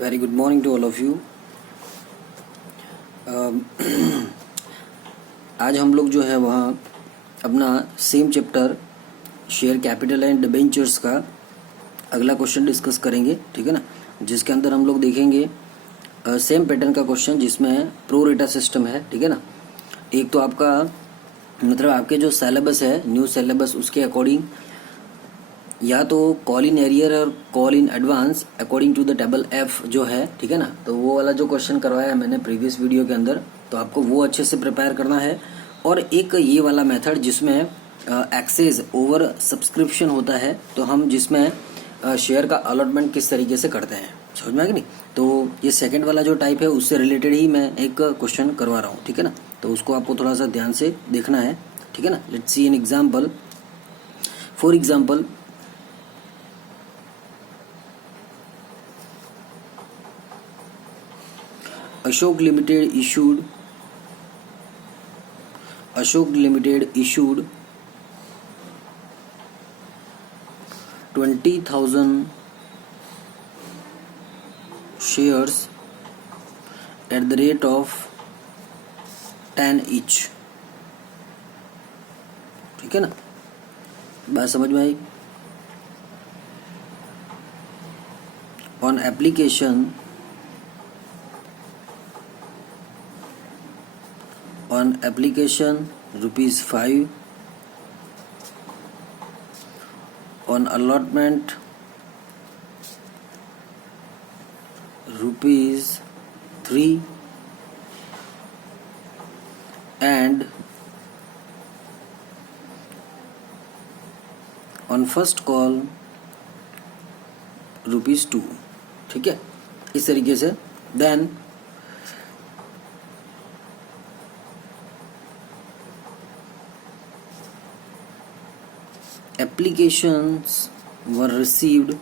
Very good morning to all of you. आज हम लोग जो है वहाँ अपना same chapter share capital and debentures का अगला क्वेश्चन डिस्कस करेंगे, ठीक है ना। जिसके अंदर हम लोग देखेंगे सेम पैटर्न का क्वेश्चन जिसमें प्रो रेटा सिस्टम है, ठीक है ना। एक तो आपका मतलब आपके जो सिलेबस है न्यू सिलेबस उसके अकॉर्डिंग या तो कॉल इन एरियर और call in advance according to the table F जो है, ठीक है ना। तो वो वाला जो क्वेश्चन करवाया है मैंने प्रीवियस वीडियो के अंदर, तो आपको वो अच्छे से प्रिपेयर करना है। और एक ये वाला मेथड जिसमें एक्सेस ओवर सब्सक्रिप्शन होता है, तो हम जिसमें शेयर का अलॉटमेंट किस तरीके से करते हैं, समझ में आ गया नहीं। तो ये सेकंड वाला जो टाइप है उससे रिलेटेड ही मैं एक क्वेश्चन करवा रहा हूँ, ठीक है ना। तो उसको आपको थोड़ा सा ध्यान से देखना है, ठीक है ना। Let's see an example. For example, Ashok Limited issued 20,000 shares at the rate of 10 each, ठीक है ना। बात समझ में आई। On application ₹5, on allotment ₹3, and on first call ₹2, ठीक है। इस तरीके से then applications were received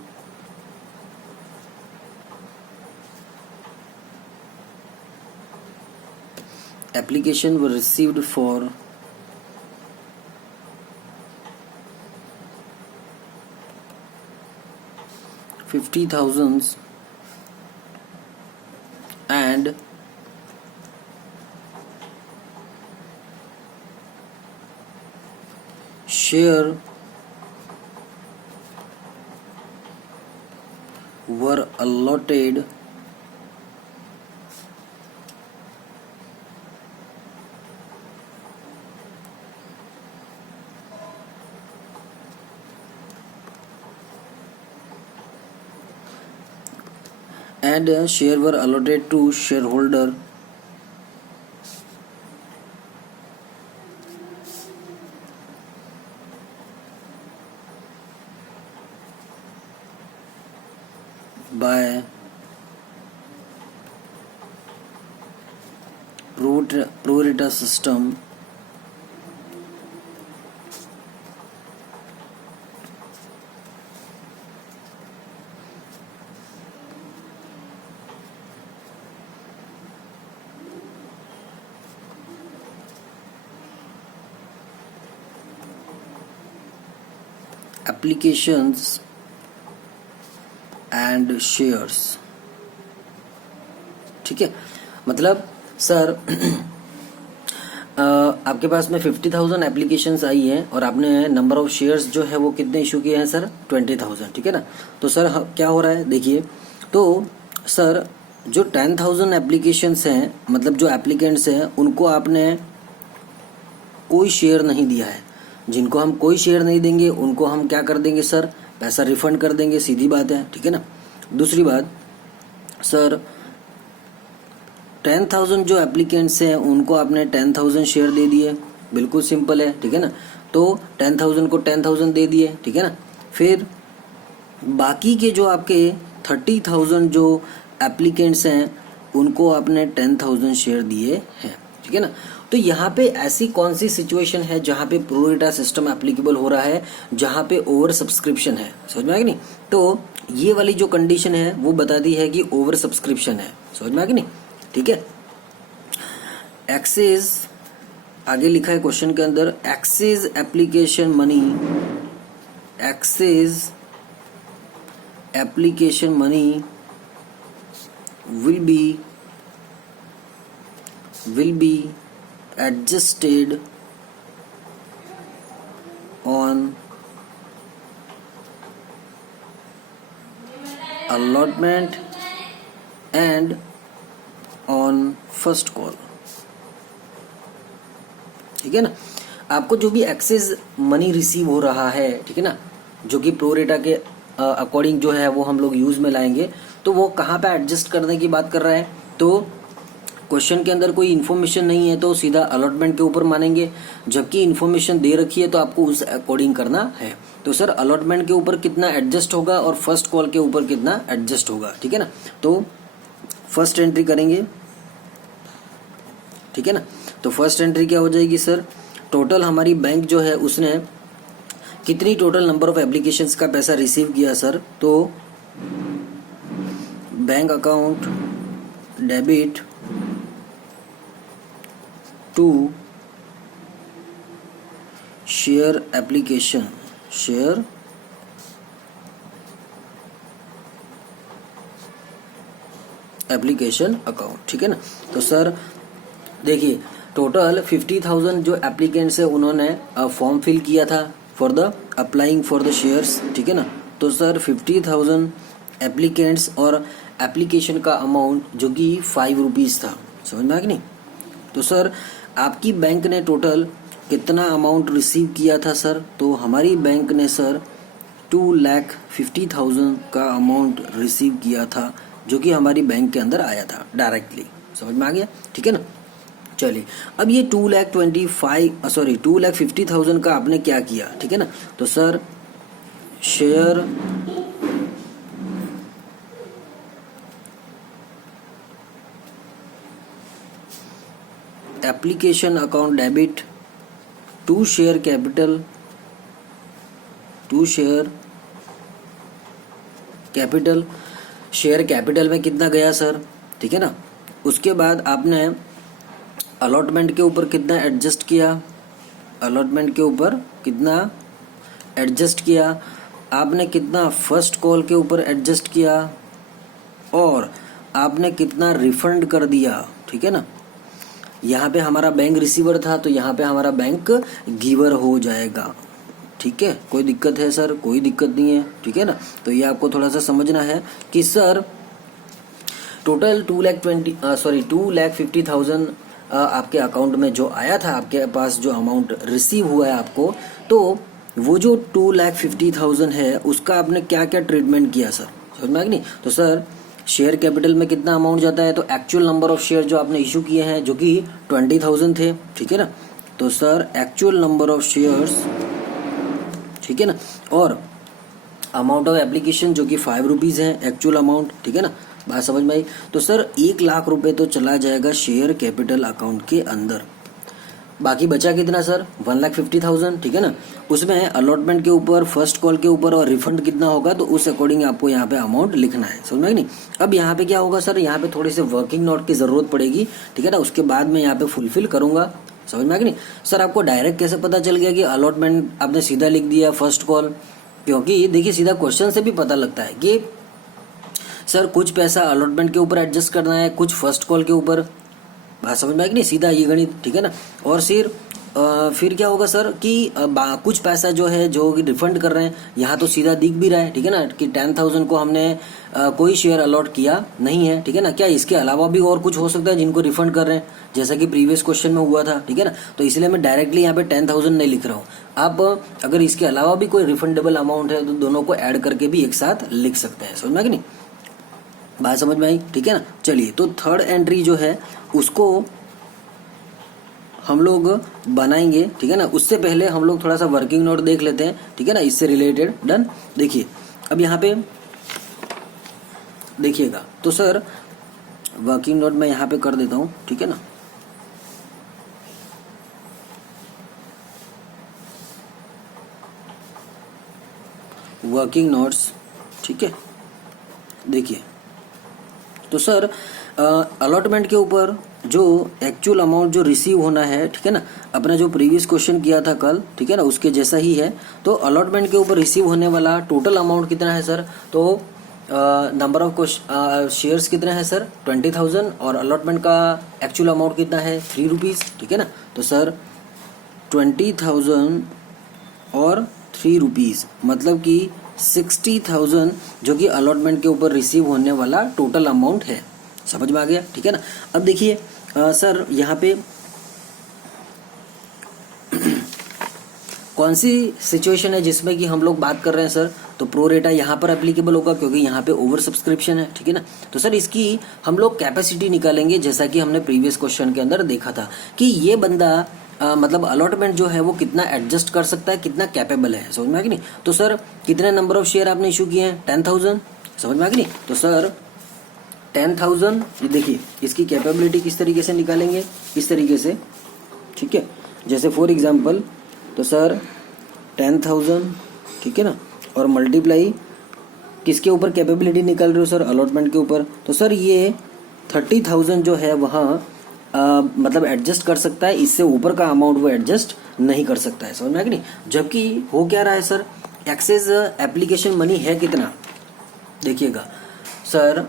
for 50,000 and share were allotted to shareholder by pro rata system applications and shares, ठीक है। मतलब सर आपके पास में 50,000 एप्लीकेशंस आई हैं और आपने नंबर ऑफ शेयर्स जो है वो कितने इशू किए हैं सर 20,000, ठीक है ना। तो सर क्या हो रहा है देखिए, तो सर जो 10,000 एप्लीकेशंस हैं मतलब जो एप्लीकेंट्स हैं उनको आपने कोई शेयर नहीं दिया है। जिनको हम कोई शेयर नहीं देंगे उनको हम क्या कर देंगे सर, पैसा रिफंड कर देंगे, सीधी बात है, ठीक है ना। दूसरी बात सर 10,000 जो एप्लीकेंट्स हैं उनको आपने 10,000 शेयर दे दिए, बिल्कुल सिंपल है, ठीक है ना। तो 10,000 को 10,000 दे दिए, ठीक है ना। फिर बाकी के जो आपके 30,000 जो एप्लीकेंट्स हैं उनको आपने 10,000 शेयर दिए हैं, ठीक है ना। तो यहाँ पे ऐसी कौन सी सिचुएशन है जहाँ पे प्रो रेटा सिस्टम एप्लीकेबल हो रहा है, जहाँ पे ओवर सब्सक्रिप्शन है, समझ में आ गया नहीं। तो ये वाली जो कंडीशन है वो बताती है कि ओवर सब्सक्रिप्शन है, समझ में आ गया नहीं, ठीक है। एक्सेस आगे लिखा है क्वेश्चन के अंदर, excess application money, excess application money will be adjusted on allotment and on first call। ठीक है ना, आपको जो भी एक्सेस मनी रिसीव हो रहा है, ठीक है ना, जो कि प्रोरेटा के अकॉर्डिंग जो है वो हम लोग यूज में लाएंगे, तो वो कहाँ पे एडजस्ट करने की बात कर रहा है। तो क्वेश्चन के अंदर कोई इन्फॉर्मेशन नहीं है तो सीधा अलॉटमेंट के ऊपर मानेंगे, जबकि इन्फॉर्मेशन दे रखी है तो आपको उस अकॉर्डिंग करना है। तो सर अलॉटमेंट के ऊपर कितना एडजस्ट होगा और फर्स्ट कॉल के ऊपर कितना एडजस्ट होगा, ठीक है ना। तो फर्स्ट एंट्री करेंगे, ठीक है ना। तो फर्स्ट एंट्री क्या हो जाएगी सर, टोटल हमारी बैंक जो है उसने कितनी टोटल नंबर ऑफ एप्लीकेशंस का पैसा रिसीव किया सर। तो bank account debit to share application account, ठीक है ना। तो सर देखिए टोटल 50,000 जो एप्लीकेंट्स है उन्होंने फॉर्म फिल किया था for the applying for the shares, ठीक है ना। तो सर 50,000 एप्लीकेंट्स और एप्लीकेशन का अमाउंट जो कि 5 रुपीज़ था, समझ में आ कि नहीं। तो सर आपकी बैंक ने टोटल कितना अमाउंट रिसीव किया था सर। तो हमारी बैंक ने सर 2,50,000 का अमाउंट रिसीव किया था, जो कि हमारी बैंक के अंदर आया था डायरेक्टली, समझ में आ गया, ठीक है ना। चलिए अब ये 2,50,000 का आपने क्या किया, ठीक है ना। तो sir share application account debit to share capital share capital में कितना गया सर, ठीक है ना। उसके बाद आपने अलॉटमेंट के ऊपर कितना एडजस्ट किया, आपने कितना फर्स्ट कॉल के ऊपर एडजस्ट किया और आपने कितना रिफंड कर दिया, ठीक है ना। यहाँ पे हमारा बैंक रिसीवर था तो यहाँ पे हमारा बैंक गिवर हो जाएगा, ठीक है। कोई दिक्कत है सर? कोई दिक्कत नहीं है, ठीक है ना। तो ये आपको थोड़ा सा समझना है कि सर टोटल 2,50,000 आपके अकाउंट में जो आया था, आपके पास जो अमाउंट रिसीव हुआ है आपको, तो वो जो 2,50,000 है उसका आपने क्या क्या ट्रीटमेंट किया सर, समझ में आ गया नहीं। तो सर शेयर कैपिटल में कितना अमाउंट जाता है, तो एक्चुअल नंबर ऑफ शेयर जो आपने इशू किए हैं जो कि 20,000 थे, ठीक है ना। तो sir actual number of shares, ठीक है ना, और अमाउंट ऑफ एप्लीकेशन जो कि 5 रुपीज़ है एक्चुअल अमाउंट, ठीक है ना। बात समझ में आई। तो सर 1,00,000 रुपए तो चला जाएगा शेयर कैपिटल अकाउंट के अंदर। बाकी बचा कितना सर, 1,50,000, ठीक है ना। उसमें अलॉटमेंट के ऊपर, फर्स्ट कॉल के ऊपर और रिफंड कितना होगा, तो उस अकॉर्डिंग आपको यहाँ पे अमाउंट लिखना है, समझ में नहीं। अब यहाँ पे क्या होगा सर, यहाँ पे थोड़ी सी वर्किंग नोट की जरूरत पड़ेगी, ठीक है ना। उसके बाद मैं यहाँ पे फुलफिल करूंगा, समझ में आ गया नहीं। सर आपको डायरेक्ट कैसे पता चल गया कि अलॉटमेंट आपने सीधा लिख दिया फर्स्ट कॉल, क्योंकि देखिए सीधा क्वेश्चन से भी पता लगता है कि सर कुछ पैसा अलॉटमेंट के ऊपर एडजस्ट करना है, कुछ फर्स्ट कॉल के ऊपर। बात समझ में आ गई नहीं, सीधा ये गणित, ठीक है ना। और फिर क्या होगा सर कि कुछ पैसा जो है जो रिफंड कर रहे हैं, यहाँ तो सीधा दिख भी रहा है, ठीक है ना, कि 10,000 को हमने कोई शेयर अलॉट किया नहीं है, ठीक है ना। क्या इसके अलावा भी और कुछ हो सकता है जिनको रिफंड कर रहे हैं, जैसा कि प्रीवियस क्वेश्चन में हुआ था, ठीक है ना। तो इसलिए मैं डायरेक्टली यहाँ पे 10,000 नहीं लिख रहा हूँ। आप अगर इसके अलावा भी कोई रिफंडेबल अमाउंट है तो दोनों को ऐड करके भी एक साथ लिख सकते हैं, समझ में कि नहीं। बात समझ में आई, ठीक है ना। चलिए तो थर्ड एंट्री जो है उसको हम लोग बनाएंगे, ठीक है ना। उससे पहले हम लोग थोड़ा सा वर्किंग नोट देख लेते हैं, ठीक है ना, इससे रिलेटेड। डन। देखिए अब यहाँ पे देखिएगा, तो सर वर्किंग नोट मैं यहाँ पे कर देता हूँ, ठीक है ना। वर्किंग नोट्स, ठीक है। देखिए तो सर अलॉटमेंट के ऊपर जो एक्चुअल अमाउंट जो रिसीव होना है, ठीक है ना, अपना जो प्रीवियस क्वेश्चन किया था कल, ठीक है ना, उसके जैसा ही है। तो अलॉटमेंट के ऊपर रिसीव होने वाला टोटल अमाउंट कितना है सर, तो नंबर ऑफ शेयर्स कितने हैं सर 20,000 और अलॉटमेंट का एक्चुअल अमाउंट कितना है 3 रुपीज़, ठीक है ना। तो सर 20,000 और 3 रुपीज़ मतलब कि 60,000 जो कि अलॉटमेंट के ऊपर रिसीव होने वाला टोटल अमाउंट है। समझ में आ गया, ठीक है ना। अब देखिए सर यहाँ पे कौन सी सिचुएशन है जिसमें कि हम लोग बात कर रहे हैं सर, तो प्रो रेटा यहाँ पर एप्लीकेबल होगा क्योंकि यहाँ पे ओवर सब्सक्रिप्शन है, ठीक है ना। तो सर इसकी हम लोग कैपेसिटी निकालेंगे जैसा कि हमने प्रीवियस क्वेश्चन के अंदर देखा था कि ये बंदा मतलब अलॉटमेंट जो है वो कितना एडजस्ट कर सकता है, कितना कैपेबल है। समझ में आ गया नहीं। तो सर कितने नंबर ऑफ शेयर आपने इशू किए हैं 10,000। समझ में आ गया नहीं। तो सर 10,000 ये देखिए इसकी कैपेबिलिटी किस तरीके से निकालेंगे, इस तरीके से, ठीक है। जैसे फॉर एग्जांपल तो सर 10,000, ठीक है ना, और मल्टीप्लाई किसके ऊपर कैपेबिलिटी निकाल रहे हो सर, अलॉटमेंट के ऊपर। तो सर ये 30,000 जो है वहाँ मतलब एडजस्ट कर सकता है, इससे ऊपर का अमाउंट वो एडजस्ट नहीं कर सकता है। समझ में आ गया नहीं। जबकि हो क्या रहा है सर, एक्सेस एप्लीकेशन मनी है कितना, देखिएगा सर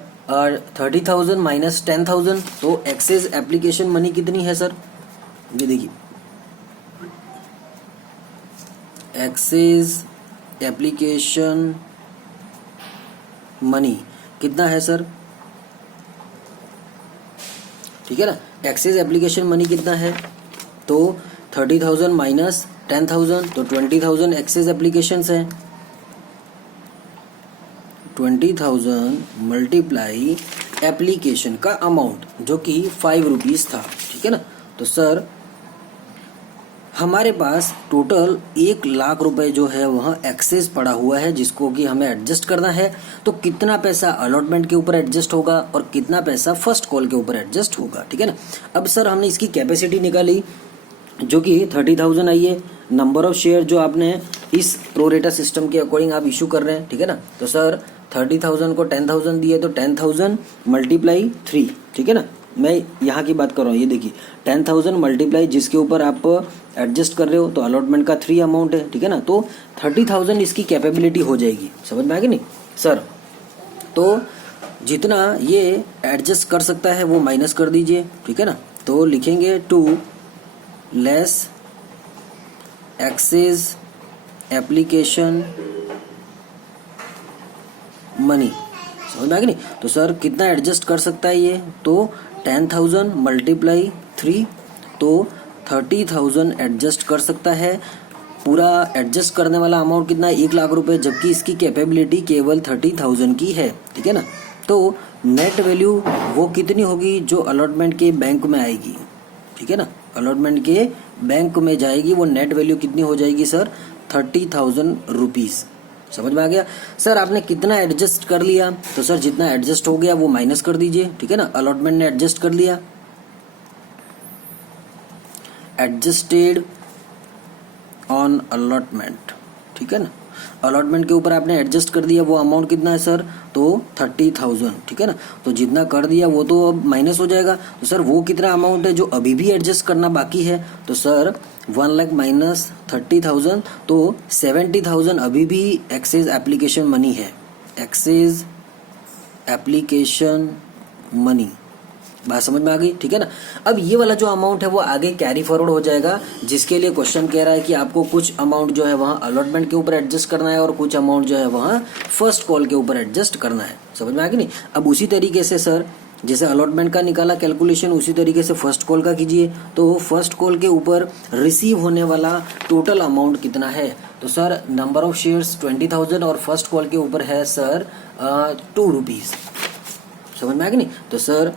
30,000 माइनस 10,000, तो एक्सेस एप्लीकेशन मनी कितनी है सर, ये देखिए एक्सेस एप्लीकेशन मनी कितना है सर, ठीक है ना। एक्सेस एप्लीकेशन मनी कितना है, तो 30,000 माइनस 10,000 तो 20,000 एक्सेस एप्लीकेशंस हैं। 20,000 मल्टीप्लाई एप्लीकेशन का अमाउंट जो कि 5 रुपीज़ था, ठीक है ना। तो सर हमारे पास टोटल 1 लाख रुपए जो है वहाँ एक्सेस पड़ा हुआ है जिसको कि हमें एडजस्ट करना है। तो कितना पैसा अलॉटमेंट के ऊपर एडजस्ट होगा और कितना पैसा फर्स्ट कॉल के ऊपर एडजस्ट होगा, ठीक है ना। अब सर हमने इसकी कैपेसिटी निकाली जो कि 30,000 आई है। नंबर ऑफ शेयर जो आपने इस प्रोरेटा सिस्टम के अकॉर्डिंग आप इशू कर रहे हैं, ठीक है ना। तो सर 30,000 को 10,000 दिए तो 10,000 मल्टीप्लाई 3, ठीक है ना। मैं यहाँ की बात कर रहा हूँ, ये देखिए 10,000 मल्टीप्लाई जिसके ऊपर आप एडजस्ट कर रहे हो तो अलॉटमेंट का 3 अमाउंट है, ठीक है ना। तो 30,000 इसकी कैपेबिलिटी हो जाएगी। समझ में आ गया नहीं सर। तो जितना ये एडजस्ट कर सकता है वो माइनस कर दीजिए, ठीक है ना। तो लिखेंगे 2 लेस एक्सेस एप्लीकेशन मनी। समझ में आ गया नहीं। तो सर कितना एडजस्ट कर सकता है ये, तो 10,000 मल्टीप्लाई 3 तो 30,000 एडजस्ट कर सकता है। पूरा एडजस्ट करने वाला अमाउंट कितना है 1 लाख रुपए, जबकि इसकी कैपेबिलिटी केवल 30,000 की है, ठीक है ना। तो नेट वैल्यू वो कितनी होगी जो अलॉटमेंट के बैंक में आएगी, ठीक है ना। अलॉटमेंट के बैंक में जाएगी वो नेट वैल्यू कितनी हो जाएगी सर 30,000 रुपीज़। समझ में आ गया सर। आपने कितना एडजस्ट कर लिया, तो सर जितना एडजस्ट हो गया वो माइनस कर दीजिए, ठीक है ना। अलॉटमेंट ने एडजस्ट कर लिया, एडजस्टेड ऑन अलॉटमेंट, ठीक है ना। अलॉटमेंट के ऊपर आपने एडजस्ट कर दिया, वो अमाउंट कितना है सर, तो 30,000, ठीक है ना। तो जितना कर दिया वो तो अब माइनस हो जाएगा। तो सर वो कितना अमाउंट है जो अभी भी एडजस्ट करना बाकी है, तो सर 1 लाख माइनस 30,000 तो 70,000 अभी भी एक्सेस एप्लीकेशन मनी है। एक्सेस एप्लीकेशन मनी, बात समझ में आ गई, ठीक है ना। अब ये वाला जो अमाउंट है वो आगे कैरी फॉरवर्ड हो जाएगा, जिसके लिए क्वेश्चन कह रहा है कि आपको कुछ अमाउंट जो है वहाँ अलॉटमेंट के ऊपर एडजस्ट करना है और कुछ अमाउंट जो है वहाँ फर्स्ट कॉल के ऊपर एडजस्ट करना है। समझ में आ गई नहीं। अब उसी तरीके से सर जैसे अलॉटमेंट का निकाला कैलकुलेशन, उसी तरीके से फर्स्ट कॉल का कीजिए। तो फर्स्ट कॉल के ऊपर रिसीव होने वाला टोटल अमाउंट कितना है, तो सर नंबर ऑफ शेयर्स 20,000 और फर्स्ट कॉल के ऊपर है सर 2 रुपीज़। समझ में आ गई नहीं। तो सर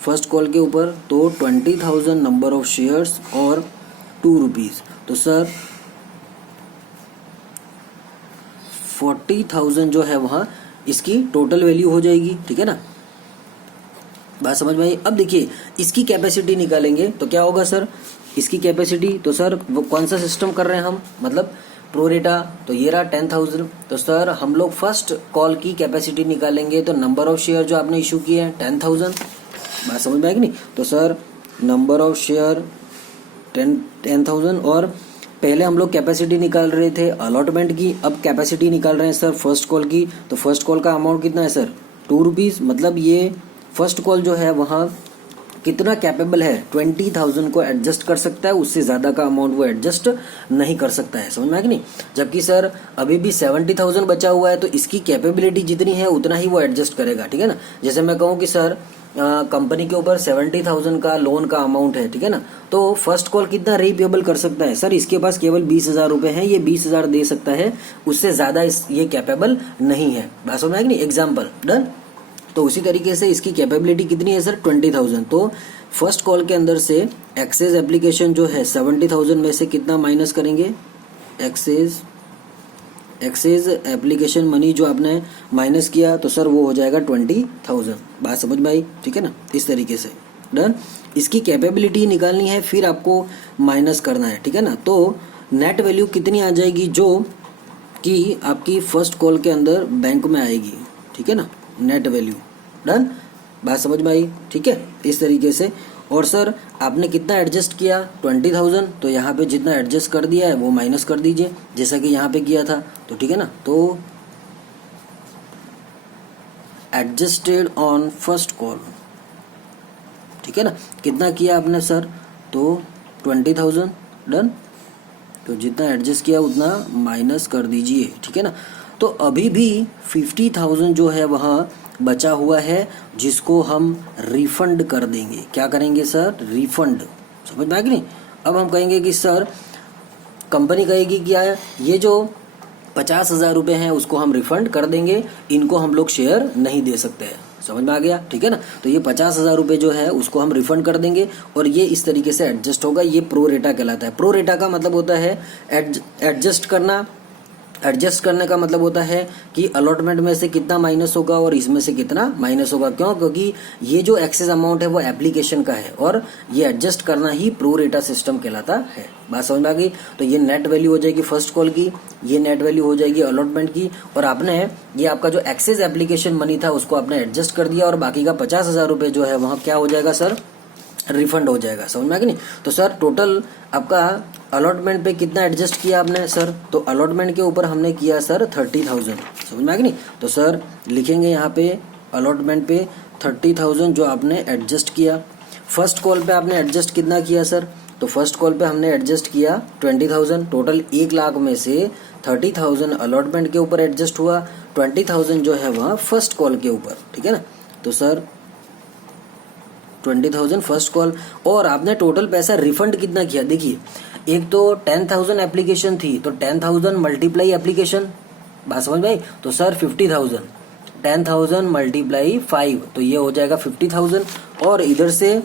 फर्स्ट कॉल के ऊपर तो 20,000 नंबर ऑफ शेयर्स और 2 रुपीज़, तो सर 40,000 जो है वहाँ इसकी टोटल वैल्यू हो जाएगी, ठीक है ना। बात समझ में आई। अब देखिए इसकी कैपेसिटी निकालेंगे तो क्या होगा सर, इसकी कैपेसिटी तो सर वो कौन सा सिस्टम कर रहे हैं हम, मतलब प्रोरेटा, तो ये रहा 10,000। तो सर हम लोग फर्स्ट कॉल की कैपेसिटी निकालेंगे तो नंबर ऑफ शेयर जो आपने इशू किए हैं 10,000। बात समझ में आएगी नहीं। तो सर नंबर ऑफ शेयर 10,000 और पहले हम लोग कैपेसिटी निकाल रहे थे अलॉटमेंट की, अब कैपेसिटी निकाल रहे हैं सर फर्स्ट कॉल की। तो फर्स्ट कॉल का अमाउंट कितना है सर 2 रुपीज़, मतलब ये फर्स्ट कॉल जो है वहाँ कितना कैपेबल है 20,000 को एडजस्ट कर सकता है, उससे ज़्यादा का अमाउंट वो एडजस्ट नहीं कर सकता है। समझ में आया कि नहीं? जबकि सर अभी भी 70,000 बचा हुआ है, तो इसकी कैपेबिलिटी जितनी है उतना ही वो एडजस्ट करेगा, ठीक है ना। जैसे मैं कहूँ कि सर कंपनी के ऊपर 70,000 का लोन का अमाउंट है, ठीक है ना, तो फर्स्ट कॉल कितना रीपेबल कर सकता है सर, इसके पास केवल 20,000 रुपए हैं, ये 20,000 दे सकता है, उससे ज़्यादा ये कैपेबल नहीं है। बात समझ में आया कि नहीं? Example done. तो उसी तरीके से इसकी कैपेबिलिटी कितनी है सर 20,000। तो फर्स्ट कॉल के अंदर से एक्सेस एप्लीकेशन जो है 70,000 में से कितना माइनस करेंगे, एक्सेस एप्लीकेशन मनी जो आपने माइनस किया, तो सर वो हो जाएगा 20,000। बात समझ में आई? ठीक है ना, इस तरीके से डन। इसकी कैपेबिलिटी निकालनी है, फिर आपको माइनस करना है, ठीक है ना। तो नेट वैल्यू कितनी आ जाएगी जो कि आपकी फर्स्ट कॉल के अंदर बैंक में आएगी, ठीक है ना, नेट वैल्यू डन। बात समझ में आई? ठीक है, इस तरीके से। और सर आपने कितना एडजस्ट किया 20,000, तो यहाँ पे जितना एडजस्ट कर दिया है वो माइनस कर दीजिए, जैसा कि यहाँ पे किया था, तो ठीक है ना। तो एडजस्टेड ऑन फर्स्ट कॉल, ठीक है ना, कितना किया आपने सर, तो 20,000 डन। तो जितना एडजस्ट किया उतना माइनस कर दीजिए, ठीक है ना। तो अभी भी 50,000 जो है वहाँ बचा हुआ है, जिसको हम रिफंड कर देंगे। क्या करेंगे सर? रिफंड। समझ में आ गई नहीं? अब हम कहेंगे कि सर कंपनी कहेगी क्या है, ये जो 50,000 रुपये हैं उसको हम रिफंड कर देंगे, इनको हम लोग शेयर नहीं दे सकते हैं। समझ में आ गया? ठीक है ना। तो ये 50,000 रुपये जो है उसको हम रिफंड कर देंगे और ये इस तरीके से एडजस्ट होगा। ये प्रो रेटा कहलाता है। प्रो रेटा का मतलब होता है एडजस्ट करना। एडजस्ट करने का मतलब होता है कि अलॉटमेंट में से कितना माइनस होगा और इसमें से कितना माइनस होगा। क्यों? क्योंकि ये जो एक्सेस अमाउंट है वो एप्लीकेशन का है और ये एडजस्ट करना ही प्रो रेटा सिस्टम कहलाता है। बात समझ में आ गई? तो ये नेट वैल्यू हो जाएगी फर्स्ट कॉल की, ये नेट वैल्यू हो जाएगी अलॉटमेंट की, और आपने ये आपका जो एक्सेस एप्लीकेशन मनी था उसको आपने एडजस्ट कर दिया और बाकी का 50,000 रुपये जो है वहाँ क्या हो जाएगा सर? रिफंड हो जाएगा। समझ में आ गया नहीं? तो सर टोटल आपका अलॉटमेंट पे कितना एडजस्ट किया आपने सर? तो अलॉटमेंट के ऊपर हमने किया सर 30,000। समझ में आ गया नहीं? तो सर लिखेंगे यहाँ पे अलॉटमेंट पे 30,000 जो आपने एडजस्ट किया। फर्स्ट कॉल पे आपने एडजस्ट कितना किया सर? तो फर्स्ट कॉल पे हमने एडजस्ट किया 20,000। टोटल 1 लाख में से 30,000 अलॉटमेंट के ऊपर एडजस्ट हुआ, 20,000 जो है वहाँ फर्स्ट कॉल के ऊपर, ठीक है ना। तो सर 20,000 फर्स्ट कॉल, और आपने टोटल पैसा रिफंड कितना किया? देखिए, एक तो 10,000 एप्लीकेशन थी, तो 10,000 मल्टीप्लाई एप्लीकेशन। बात समझ में आई? तो सर 50,000, 10,000 मल्टीप्लाई 5, तो ये हो जाएगा 50,000। और इधर से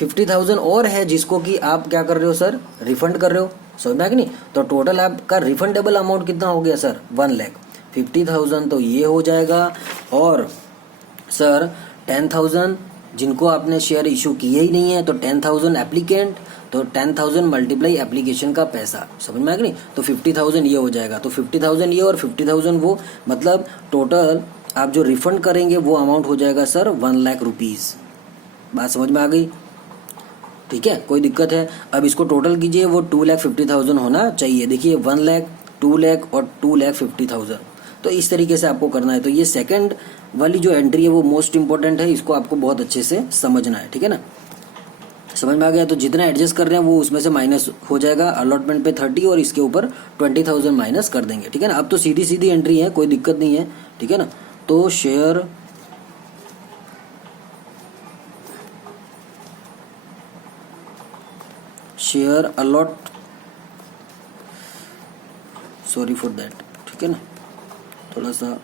50,000 और है जिसको कि आप क्या कर रहे हो सर? रिफंड कर रहे हो। समझ में आ कि नहीं? तो टोटल आपका रिफंडेबल अमाउंट कितना हो गया सर? 1 लाख। 50,000 तो ये हो जाएगा, और सर 10,000 जिनको आपने शेयर इशू किए ही नहीं है, तो 10,000 एप्लीकेंट, तो 10,000 मल्टीप्लाई एप्लीकेशन का पैसा। समझ में आ गया नहीं? तो 50,000 ये हो जाएगा। तो 50,000 ये और 50,000 वो, मतलब टोटल आप जो रिफंड करेंगे वो अमाउंट हो जाएगा सर 1 लाख रुपीज़। बात समझ में आ गई? ठीक है, कोई दिक्कत है? अब इसको टोटल कीजिए, वो 2,50,000 होना चाहिए। देखिए 1 लाख, 2 लाख और 2,50,000, तो इस तरीके से आपको करना है। तो ये सेकंड वाली जो एंट्री है वो मोस्ट इंपॉर्टेंट है, इसको आपको बहुत अच्छे से समझना है, ठीक है ना। समझ में आ गया? तो जितना एडजस्ट कर रहे हैं वो उसमें से माइनस हो जाएगा। अलॉटमेंट पे 30 और इसके ऊपर 20,000 माइनस कर देंगे, ठीक है ना। अब तो सीधी सीधी एंट्री है, कोई दिक्कत नहीं है, ठीक है ना। तो share allot, sorry for that, ठीक है ना, थोड़ा सा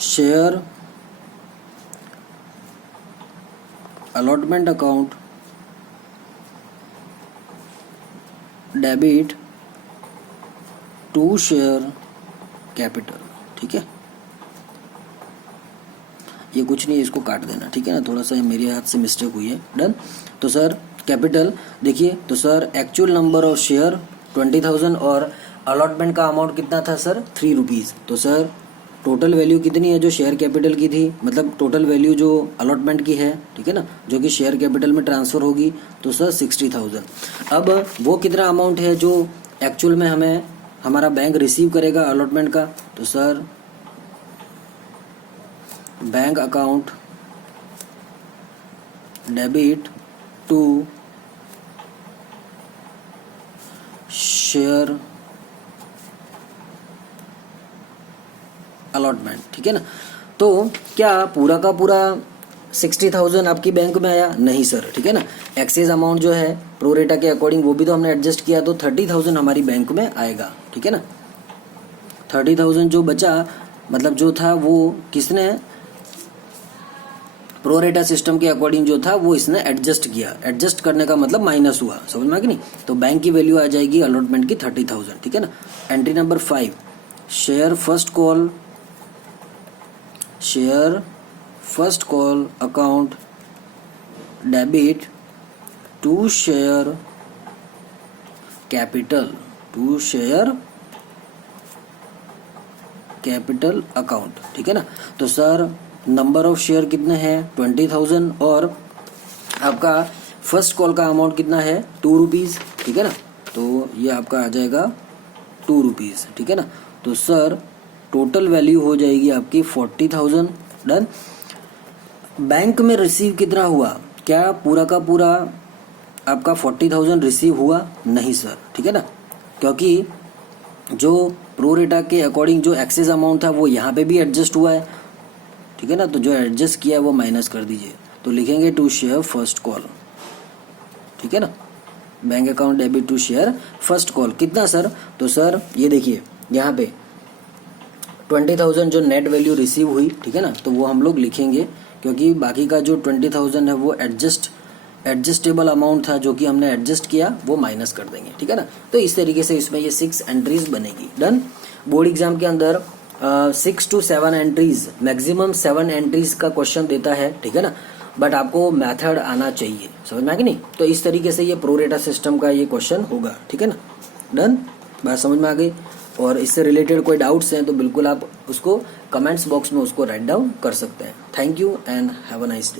share allotment account debit to share capital, ठीक है। ये कुछ नहीं है, इसको काट देना, ठीक है ना, थोड़ा सा मेरे हाथ से मिस्टेक हुई है। डन। तो सर कैपिटल देखिए, तो sir actual number of share 20,000 और अलॉटमेंट का अमाउंट कितना था सर? 3 रुपीज़। तो सर टोटल वैल्यू कितनी है जो शेयर कैपिटल की थी, मतलब टोटल वैल्यू जो अलॉटमेंट की है, ठीक है ना, जो कि शेयर कैपिटल में ट्रांसफ़र होगी, तो सर 60,000। अब वो कितना अमाउंट है जो एक्चुअल में हमें हमारा बैंक रिसीव करेगा अलॉटमेंट का, तो sir bank account debit to share allotment, ठीक है ना। तो क्या पूरा का पूरा 60,000 आपकी बैंक में आया? नहीं सर, ठीक है ना। एक्सेस अमाउंट जो है प्रोरेटा के अकॉर्डिंग वो भी तो हमने एडजस्ट किया, तो 30,000 हमारी बैंक में आएगा, ठीक है ना। 30,000 जो बचा, मतलब जो था वो किसने प्रोरेटा सिस्टम के अकॉर्डिंग जो था वो इसने एडजस्ट किया। एडजस्ट करने का मतलब माइनस हुआ, समझ में आ कि नहीं। तो बैंक की वैल्यू आ जाएगी अलॉटमेंट की 30,000, ठीक है ना। Entry number 5, share first call account debit to share capital account, ठीक है ना। तो सर नंबर ऑफ शेयर कितने हैं? 20,000, और आपका फर्स्ट कॉल का अमाउंट कितना है? 2 रुपीज़, ठीक है ना। तो ये आपका आ जाएगा 2 रुपीज़, ठीक है ना। तो सर टोटल वैल्यू हो जाएगी आपकी 40,000। डन। बैंक में रिसीव कितना हुआ? क्या पूरा का पूरा आपका 40,000 रिसीव हुआ? नहीं सर, ठीक है ना, क्योंकि जो प्रोरेटा के अकॉर्डिंग जो एक्सेस अमाउंट था वो यहाँ पे भी एडजस्ट हुआ है, ठीक है ना। तो जो एडजस्ट किया है वो माइनस कर दीजिए, तो लिखेंगे टू शेयर फर्स्ट कॉल, ठीक है ना। Bank account debit to share first call कितना सर? तो सर ये देखिए यहाँ पे 20,000 जो नेट वैल्यू रिसीव हुई, ठीक है ना, तो वो हम लोग लिखेंगे, क्योंकि बाकी का जो 20,000 है वो एडजस्टेबल अमाउंट था जो कि हमने एडजस्ट किया, वो माइनस कर देंगे, ठीक है ना। तो इस तरीके से इसमें ये 6 एंट्रीज बनेगी। डन। बोर्ड एग्जाम के अंदर 6 to 7 एंट्रीज, मैक्सिमम 7 एंट्रीज का क्वेश्चन देता है, ठीक है ना, बट आपको मेथड आना चाहिए, समझ में आ कि नहीं। तो इस तरीके से ये प्रोरेटा सिस्टम का ये क्वेश्चन होगा, ठीक है ना। डन, बात समझ में आ गई। और इससे रिलेटेड कोई डाउट्स हैं तो बिल्कुल आप उसको कमेंट्स बॉक्स में उसको राइट डाउन कर सकते हैं। Thank you and have a nice day.